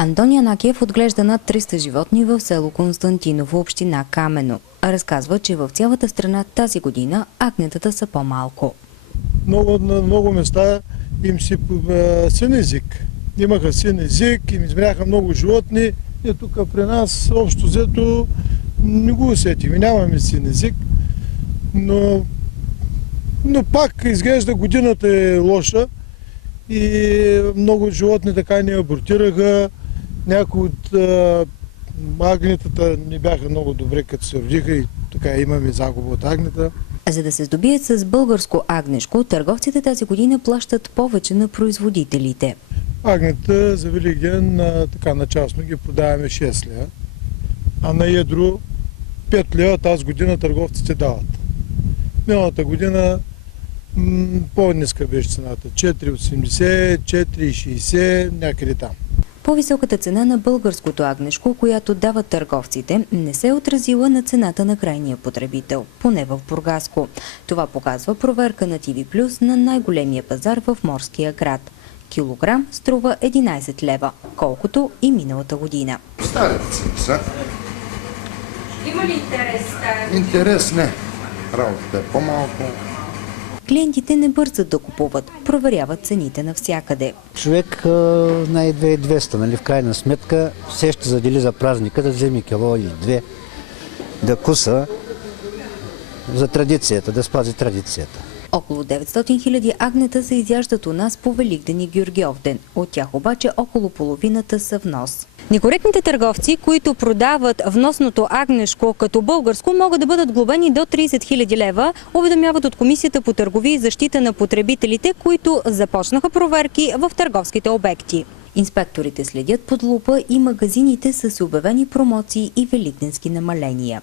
Антон Янакиев отглежда над 300 животни в село Константиново, община Камено. Разказва, че в цялата страна тази година агнетата са по-малко. На много места им си син език. Имаха син език, им измряха много животни. И тук при нас общо взето не го усетим. Нямаме син език, но пак изглежда годината е лоша и много животни така не абортираха. Някои от агнетата не бяха много добре, като се родиха и така имаме загуба от агнета. За да се здобият с българско агнешко, търговците тази година плащат повече на производителите. Агнета за Великден на частно ги продаваме 6 лева, а на едро 5 лева тази година търговците дават. Миналата година по-ниска беше цената. 4,80, 4,60, някъде там. По-високата цена на българското агнешко, която дават търговците, не се е отразила на цената на крайния потребител, поне в Бургаско. Това показва проверка на TV+ на най-големия пазар в морския град. Килограм струва 11 лева, колкото и миналата година. Старите си са. Има ли интерес? Интерес не. Работата е по-малко. Клиентите не бързат да купуват, проверяват цените навсякъде. Човек на 2200, нали, в крайна сметка, все ще задели за празника да вземе кило или две, да куса за традицията, да спази традицията. Около 900 000 агнета се изяждат у нас по Великден и Георгиовден. От тях обаче около половината са внос. Некоректните търговци, които продават вносното агнешко като българско, могат да бъдат глобени до 30 000 лева, уведомяват от Комисията по търговия и защита на потребителите, които започнаха проверки в търговските обекти. Инспекторите следят под лупа и магазините с обявени промоции и великденски намаления.